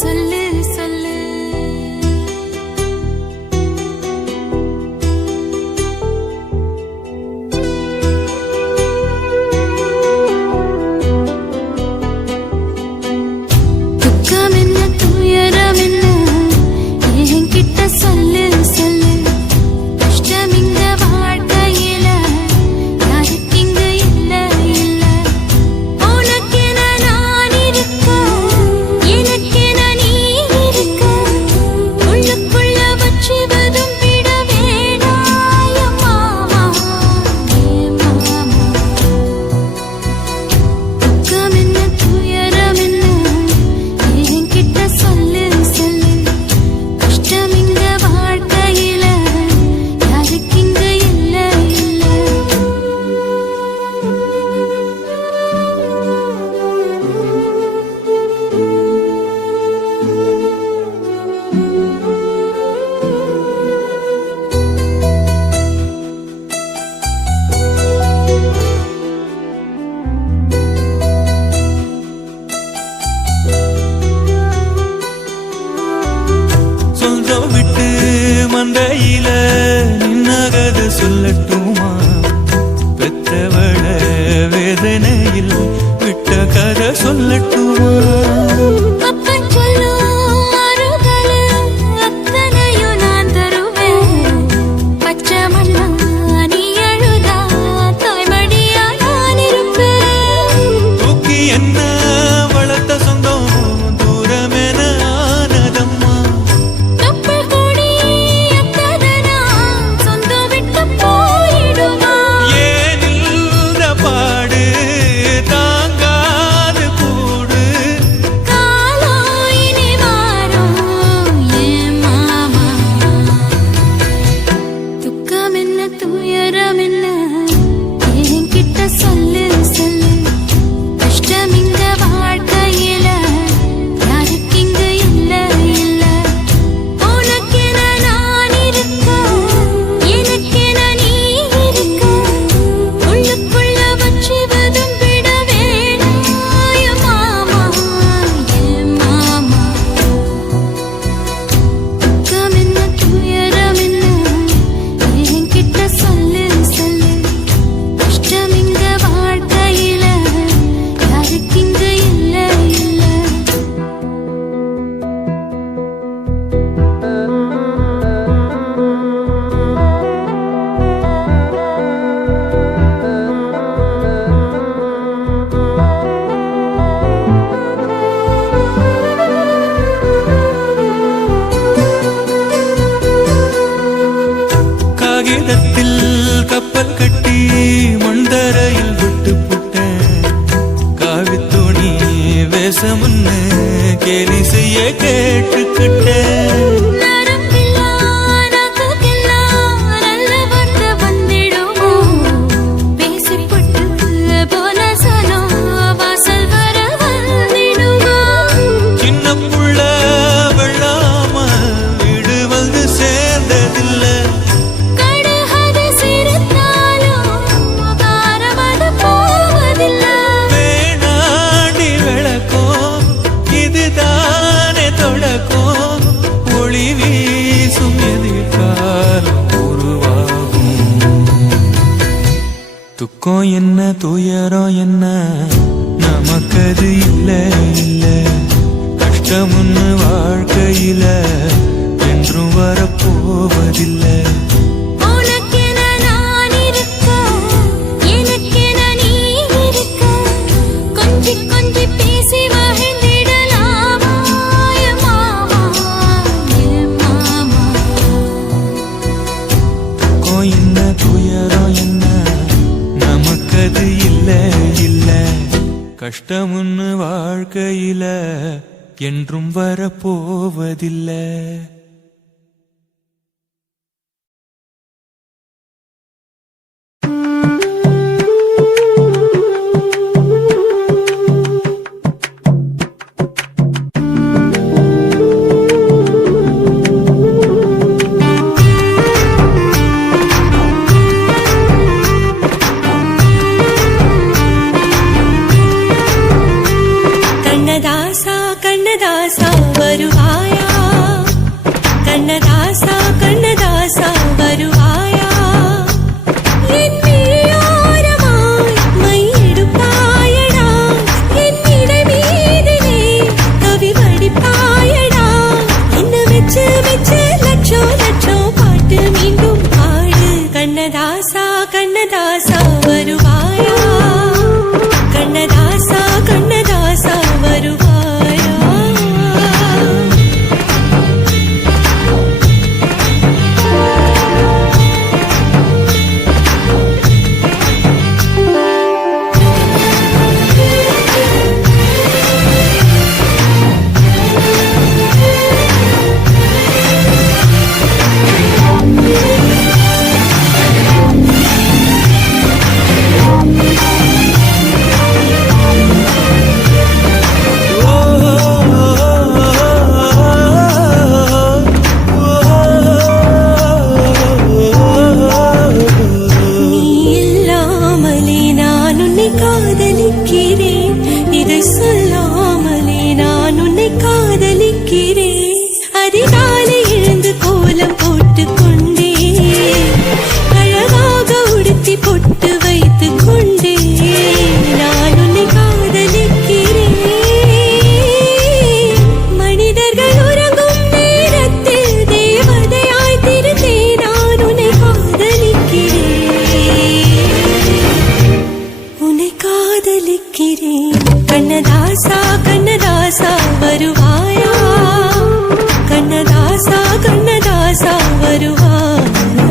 சொல்லு சொல்லு. துக்கம் என்ன துயரம் என்ன என்கிட்ட சொல்லு சொல்லு. கஷ்டம் இங்க வாழ்க்கையில யாருக்கு இங்க இல்ல இல்ல. உனக்கென நான் இருக்க எனக்கென நீ இருக்க. உள்ளுக்குள்ள வச்சுவதும் விட வேணாய மாமா மாமா. துக்கம் என்ன துயரம் என்ன என்கிட்ட சொல்லு சொல்லு. கஷ்டம் இங்க வாழ்க்கையில யாருக்கு இங்க இல்ல இல்ல. சொந்தம் விட்டு மந்தையில நின்னகத சொல்லட்டுமா? பெற்றவள வேதனையில் விட்ட கதை சொல்லட்டுமா? அப்பன் சொல்லும் ஆறுதலு அத்தனையும் நான் தருவேன். பச்சை மண்ணா நீ அழுதா தாய்மடியா நான் இருப்பேன். தூக்கி என்ன வளர்த்த சொந்தம் தூரமென ஆனதம்மா. தொப்புள் கொடி அத்ததனா சொந்தம் விட்டு போயிடுமா? ஏன் இந்த பாடு தாங்காது கூடு. காலம் இனி மாறும் ஏன் மாமா. துக்கம் என்ன துயரம் என்ன என்கிட்ட சொல்லு சொல்லு. கஷ்டம் இங்க வாழ்க்கையில யாருக்கு இங்க இல்ல இல்ல. உனக்கென நான் இருக்க எனக்கென நீ இருக்க. உள்ளுக்குள்ள வச்சுவதும் விட வேணாய மாமா ஏன் மாமா. துக்கம் என்ன துயரம் என்ன என்கிட்ட சொல்லு சொல்லு. கஷ்டம் இங்க வாழ்க்கையில யாருக்கு இங்க இல்ல இல்ல. காகிதத்தில் கப்பல் கட்டி மண்தரையில் விட்டு புட்டேன். காவித்துணி வேஷமுன்னு கேலி செய்ய கேட்டுக்கிட்டேன். நரம்பில்லா நாக்குக்கெல்லாம் நல்ல வார்த்தை வந்திடுமோ? பேசிப்பட்டு போன சனம் வாசல் வர வந்திடுமோ? சின்ன புள்ள வெள்ளாம வீடு வந்து சேர்ந்ததில்ல. கடுகது சிரித்தாலும் காரமது போவதில்லை. வேணாண்டி விளக்கம் இதுதானே தொடக்கம். ஒளி வீசும் எதிர்காலம் உருவாகும். துக்கம் என்ன துயரம் என்ன நமக்கது இல்ல இல்ல. கஷ்டம்னு வாழ்க்கையில என்றும் வரப்போவதில்லை. உனக்கென நான் இருக்க எனக்கென நீ இருக்க. கொஞ்சி கொஞ்சி பேசி மகிழ்ந்திடலாமா என் மாமா என் மாமா. துக்கம் என்ன துயரம் என்ன நமக்கது இல்ல இல்ல. கஷ்டம்னு வாழ்க்கையில என்றும் வரப்போவதில்லை. கண்ணதாசா கண்ணதாசா கண்ணதாசா கண்ணதாசா வருவாயா கண்ணதாசா கண்ணதாசா வருவாயா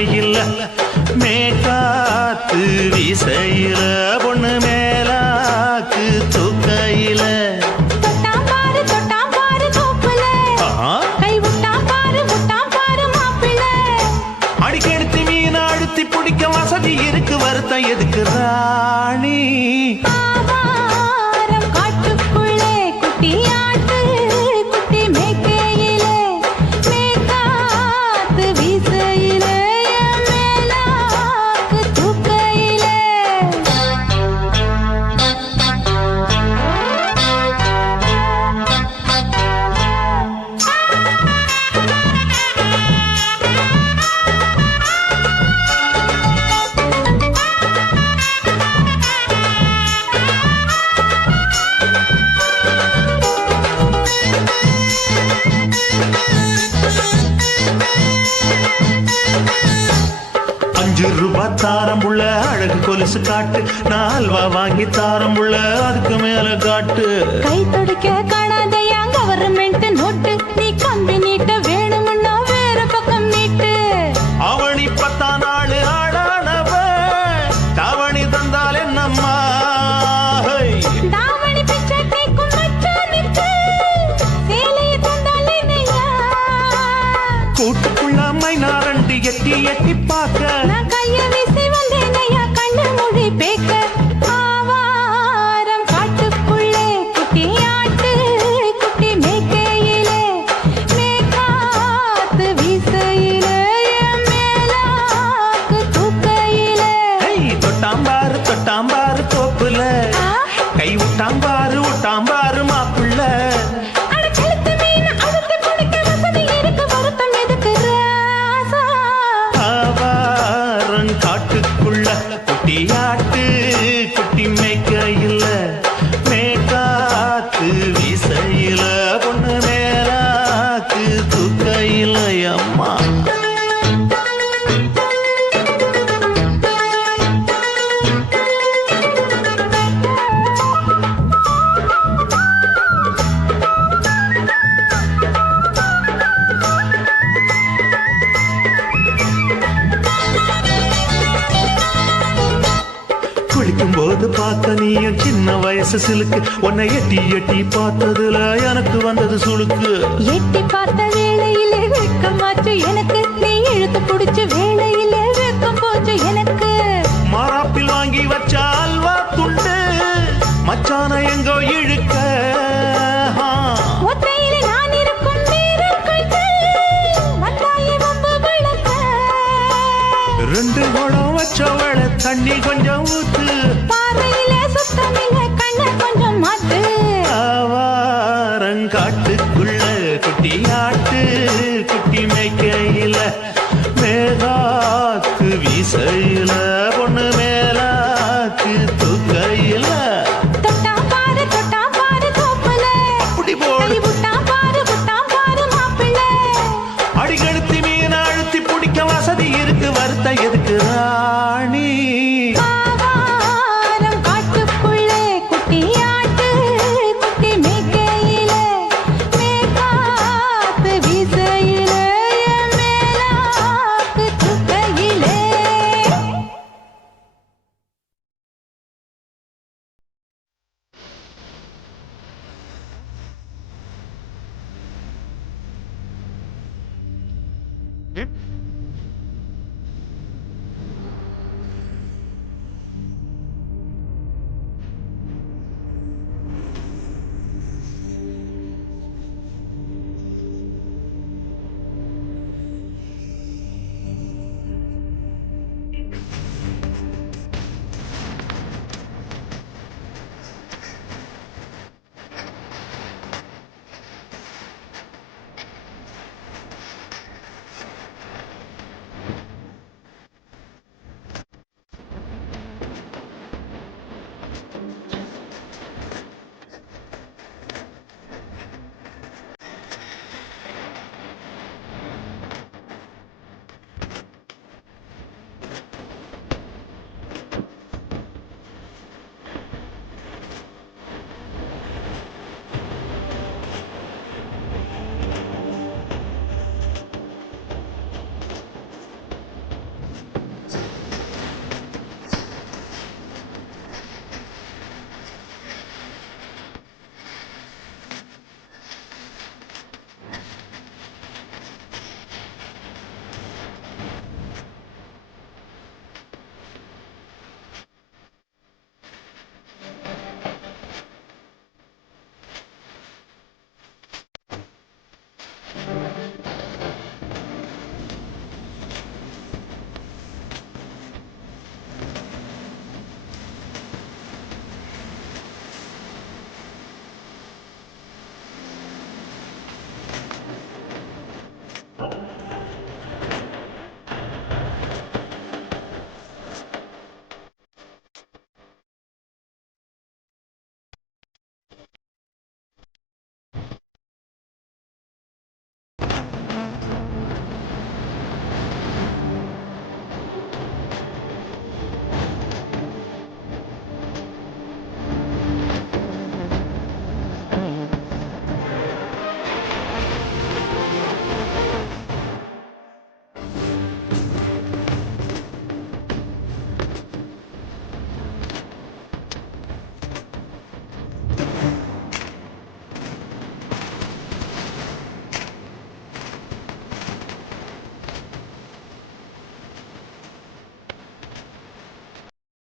மேய்க்கையில் மேற்காத்து வீசையில பொண்ணு மேலாக்கு தூக்கையில தொட்டாம் பாரு தோப்புல கை விட்டாம் பாரு மாப்பிள்ளை அடிக்கெடுத்து மீன் அழுத்தி பிடிக்க வசதி இருக்கு வருத்தம் எதுக்கு ராணி ஆவாரம் காட்டுக்குள்ளே குட்டியாட்டு குட்டி மேய்க்கையிலே மேற்காத்து வீசையிலே என் மேலாக்கு தூக்கையிலே ₹5 தாரம் உள்ள அழகு கொலுசு காட்டு நான் அல்வா வாங்கி தாரம் உள்ள அதுக்கு மேல காட்டு கை துடிக்க காணாதையா கவர்மெண்ட் நோட்டு நீ கம்பி நீட்ட வேணும்னா வேற பக்கம் நீட்டு அவனி 10 நாள் ஆடானவ தாவணி தந்தால் என்னம்மா தாவணி பிச்சை கேக்கும் மச்சானுக்கு சேலையை தந்தால் என்னையா கூட்டுக்குள்ள மைனாரண்டி எட்டி எட்டி பார்க்க நான் கைய வீசி வந்தேனையா கண்ணு மொழி பேக்க ஆவாரம் காட்டுக்குள்ளே குட்டியாட்டு குட்டி மேய்க்கையிலே மேற்காத்து வீசையிலே என் மேலாக்கு தூக்கையிலே தொட்டாம்பாரு தோப்புல கை விட்டாம்பாரு மாப்பிள்ள அட கழுத்து மீன் அழுத்து குடிக்க வசதி இருக்கு வருத்தம் எதுக்கு ராசா ஆவாரம் காட்டுக்குள்ள குட்டியாட்டு குட்டி மேய்க்கையில் மேற்காத்து வீசையில பொண்ணு மேலாக்கு தூக்கையில் அம்மா குளிக்கும் போது பார்த்த நீயும் சின்ன வயசு சிலுக்கு உன்னை எட்டி எட்டி பார்த்ததுல எனக்கு வந்தது சுளுக்கு எட்டி பார்த்த வேளையிலே வெட்கமாச்சு எனக்கு நீ இழுத்து புடிச்ச வேளையிலே வெட்கம் போச்சு எனக்கு மாறாப்பில் வாங்கி வச்ச அல்வா துண்டு மச்சான எங்கோ இழுக்க ஒத்தையிலே நான் இருக்கும் நேரம் கண்டு வந்தாயே வம்பு விளக்க 2 குடம் வச்சவள தண்ணி கொஞ்சம் ஊத்து பார்வையிலே சுத்தமில்லை கண்ணை கொஞ்சம் மாத்து ஆவாரங்காட்டுக்குள்ள குட்டியாட்டு குட்டி மேய்க்க